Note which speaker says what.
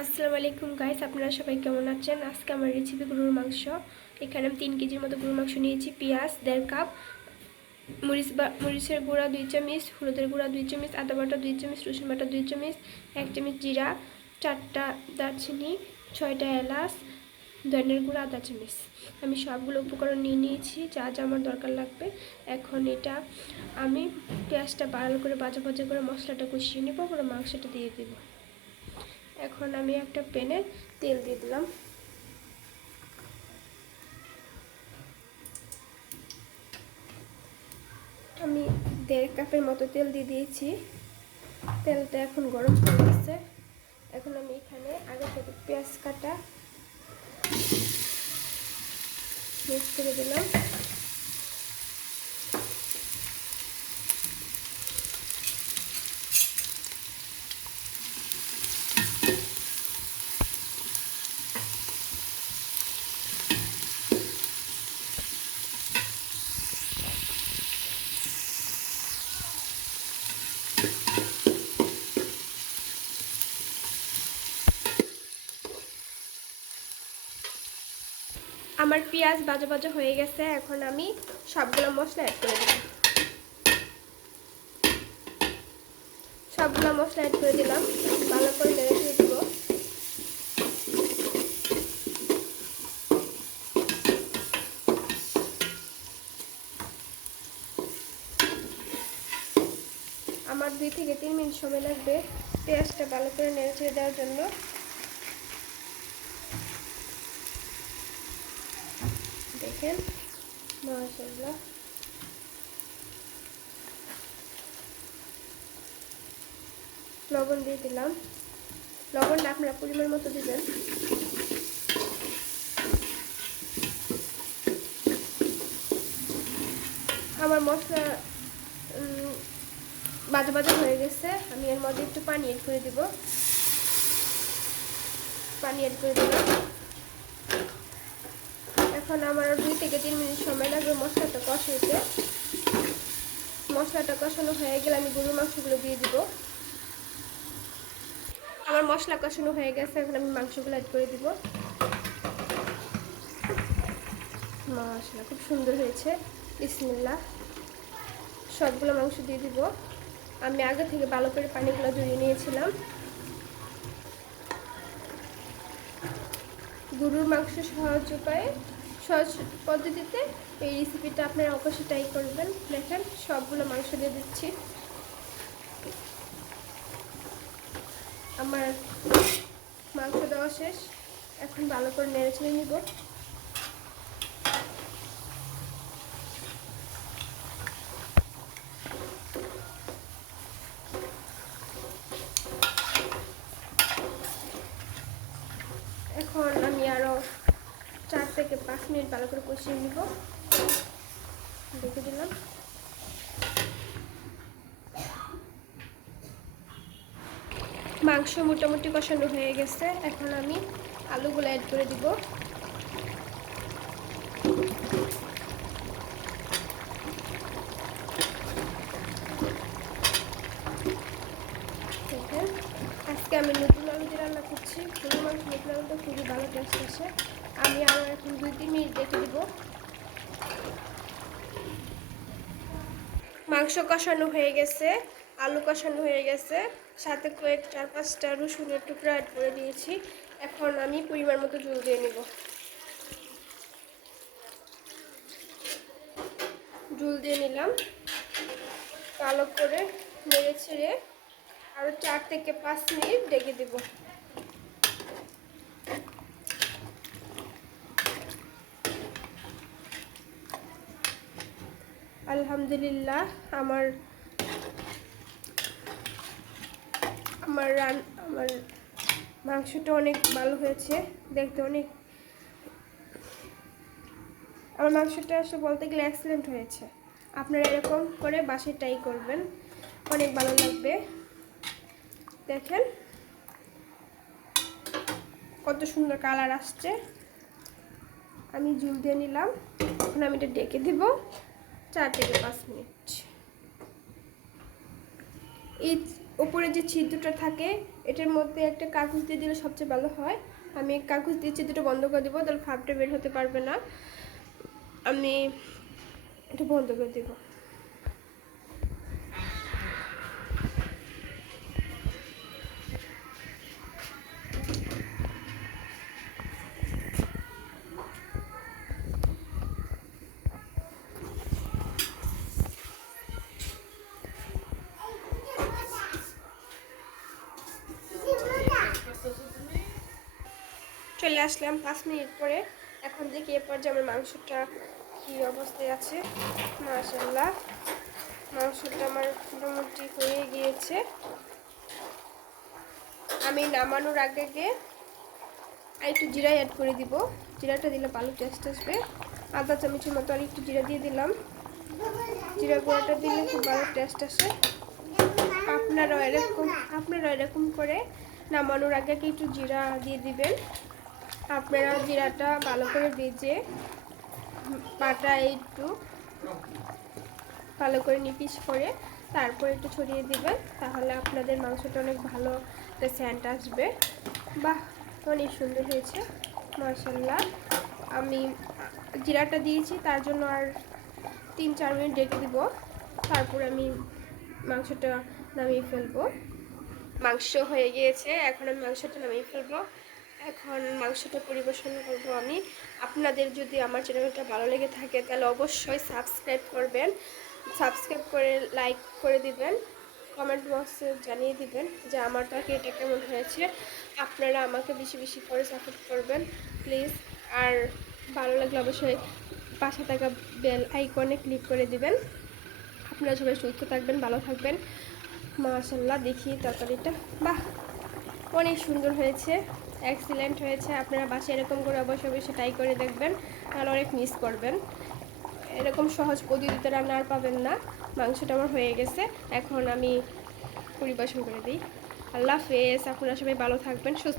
Speaker 1: আসসালামু আলাইকুম গাইস আপনারা সবাই কেমন আছেন? আজকে আমার রেসিপি গরুর মাংস। এখানে আমি তিন কেজির মতো গরুর মাংস নিয়েছি, পেঁয়াজ, দেড় কাপ, মরিচ বা, মরিচের গুঁড়া, দুই চামচ, হলুদের গুঁড়া, দুই চামচ, আদা বাটা, দুই চামচ, রসুন বাটা, দুই চামচ, এক চামচ জিরা, চারটা দারচিনি, ছয়টা এলাচ, ধনের গুঁড়া আদা চামচ। আমি সবগুলো উপকরণ নিয়ে নিয়েছি, যা যা আমার দরকার লাগবে। এখন এটা আমি পেঁয়াজটা ভালো করে বাজা ভাজা করে মশলাটা কষিয়ে নেব করে মাংসটা দিয়ে দেবো। এখন আমি একটা প্যানে তেল দিয়ে দিলাম। আমি দেড় কাপের মতো তেল দিয়ে দিয়েছি। তেলটা এখন গরম হয়ে গেছে। এখন আমি এখানে আগে থেকে পেঁয়াজ কাটা মিক্স করে দিলাম। আমার পেঁয়াজ বাজা বাজা হয়ে গেছে, এখন আমি সবগুলো মশলা অ্যাড করে দিলাম। সবগুলো মশলা অ্যাড করে দিলাম, ভালো করে নেড়ে দিয়ে দিব। আমার দুই থেকে তিন মিনিট সময় লাগবে পেঁয়াজটা ভালো করে নেড়ে ছেড়ে দেওয়ার জন্য। দেখেন মাশাল্লাহ লবণ দিয়ে দিলাম। লবণটা আপনারা পরিমাণ মতো দিবেন। আমার মশলা বাজা বাজা হয়ে গেছে। আমি এর মধ্যে একটু পানি এড করে দিব। পানি এড করে দিলাম। এখন আমার দুই থেকে তিন মিনিট সময় লাগবে মশলাটা কষাইতে। মশলাটা কষানো হয়ে গেলে আমি গরুর মাংসগুলো দিয়ে দিব। আমার মশলা কষানো হয়ে গেছে, এখন আমি মাংসগুলো অ্যাড করে দিব। মশলা খুব সুন্দর হয়েছে। বিসমিল্লা সবগুলো মাংস দিয়ে দিব। আমি আগে থেকে ভালো করে পানিগুলো জড়িয়ে নিয়েছিলাম। গরুর মাংস সহজ উপায়ে সহজ পদ্ধতিতে এই রেসিপিটা আপনারা অবশ্যই ট্রাই করবেন। দেখেন, সবগুলো মাংস দিয়ে দিচ্ছি। আমার মাংস দেওয়া শেষ। এখন ভালো করে নেড়ে ছেড়ে নিব এখন আমি আরও চার থেকে পাঁচ মিনিট ভালো করে কষিয়ে নিব। দেখে দিলাম। মাংস মোটামুটি কষানো হয়ে গেছে। এখন আমি আলুগুলো অ্যাড করে দিব। আজকে আমি নতুন আলু দিয়ে রান্না করছি। গরু মাংস নতুন আলুটা খুবই ভালো টেস্ট আসে। আমি আরও এখন দুই, তিন মিনিট রেখে দিব। মাংস কষানো হয়ে গেছে, আলু কষানো হয়ে গেছে, সাথে কয়েক চার পাঁচটা রসুনের টুকরা অ্যাড করে দিয়েছি এখন আমি পরিমাণ মতো জল দিয়ে নেব। জল দিয়ে নিলাম। কালো করে নেড়ে ছেড়ে আরও চার থেকে পাঁচ মিনিট ডেকে দেব। আলহামদুলিল্লাহ, আমার আমার রান, আমার মাংসটা অনেক ভালো হয়েছে, দেখতে অনেক, আমার মাংসটা আসলে বলতে গেলে অ্যাক্সিলেন্ট হয়েছে। আপনারা এরকম করে বাসায় ট্রাই করবেন, অনেক ভালো লাগবে। দেখেন, কত সুন্দর কালার আসছে। আমি জুল দিয়ে নিলাম, এখন আমি এটা ডেকে দেব। চার থেকে পাঁচ মিনিট। এই উপরে যে ছিদ্রটা থাকে, এটার মধ্যে একটা কাগজ দিয়ে দিলে সবচেয়ে ভালো হয়। আমি কাগজ দিয়ে ছিদ্রটা বন্ধ করে দেবো, তাহলে ফাপটা বের হতে পারবে না। আমি এটা বন্ধ করে দেবো। চলে আসলাম পাঁচ মিনিট পরে। এখন দেখি এরপর যে আমার মাংসটা কী অবস্থায় আছে। মাশাল্লাহ মাংসটা আমার মোটামুটি হয়ে গিয়েছে। আমি নামানোর আগে আগে আর একটু জিরা অ্যাড করে দিব। জিরাটা দিলে ভালো টেস্ট আসবে। আধা চামচের মতো আর একটু জিরা দিয়ে দিলাম। জিরা গুঁড়াটা দিলে খুব ভালো টেস্ট আসে। আপনারাও এরকম আপনারা এরকম করে নামানোর আগে একটু জিরা দিয়ে দিবেন। আপনারা জিরাটা ভালো করে ভেজে পাটায় একটু ভালো করে নিপিস করে তারপর একটু ছড়িয়ে দিবেন, তাহলে আপনাদের মাংসটা অনেক ভালো একটা স্যান্ট আসবে। বাহ, অনেক সুন্দর হয়েছে মার্শাল্লাহ আমি জিরাটা দিয়েছি, তার জন্য আর তিন চার মিনিট ডেকে দিব। তারপর আমি মাংসটা নামিয়ে ফেলব। মাংস হয়ে গিয়েছে, এখন আমি মাংসটা নামিয়ে ফেলব। এখন মাংসটা পরিবেশন করব আমি। আপনাদের যদি আমার চ্যানেলটা ভালো লেগে থাকে, তাহলে অবশ্যই সাবস্ক্রাইব করবেন। সাবস্ক্রাইব করে লাইক করে দিবেন, কমেন্ট বক্সে জানিয়ে দিবেন যে আমার তাকে এটা কেমন হয়েছে। আপনারা আমাকে বেশি বেশি করে সাপোর্ট করবেন প্লিজ আর ভালো লাগলে অবশ্যই পাশে থাকা বেল আইকনে ক্লিক করে দিবেন। আপনারা সবাই সুস্থ থাকবেন, ভালো থাকবেন। মাশাল্লাহ দেখি তরকারিটা বাহ, অনেক সুন্দর হয়েছে। এক্সিলেন্ট হয়েছে। আপনারা বাসায় এরকম করে অবশ্যই অবশ্যই ট্রাই করে দেখবেন। তাহলে অনেক মিস করবেন। এরকম সহজ পদ্ধতিতে রান্না আর পাবেন না। মাংসটা আমার হয়ে গেছে। এখন আমি পরিবেশন করে দিই। আল্লাহ হাফেজ। আপনারা সবাই ভালো থাকবেন, সুস্থ